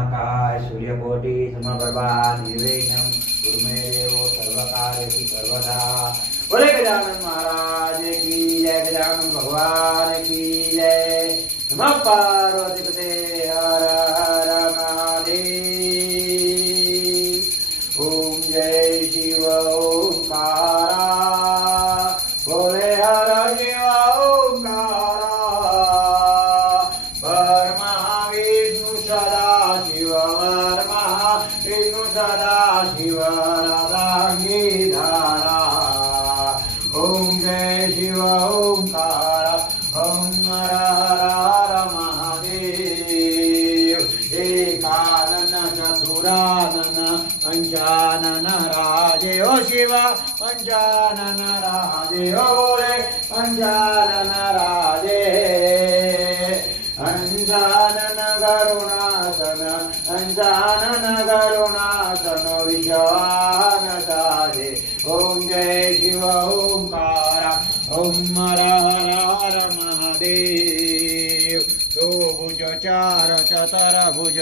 महाकाय सूर्यकोटि समप्रभा निर्विघ्नं कुरु मे देव सर्वकार्येषु सर्वदा। बोले गजानन महाराज की जय, गजानन भगवान की जय। नमः पार्वती पते हर हर महादेव। ओम जय शिव ओंकारा, बोले हर शिव ओंकारा। ब्रह्मा विष्णु सदा शिव, ब्रह्मा विष्णु सदा शिव राधांगी धारा। ओम जय शिव ओंकारा, ओम हर हर महादेव। एकानन चतुरानन पंचानन राजे ओ शिव, पंचानन राजे ओ बोले पंचानन राजे। अंजानन करुणासन, अंजानन करुणासन विश्वान साजे। ओम जय शिव ओंकारा, ओम हर हर महादेव। दो भुज चार चतर भुज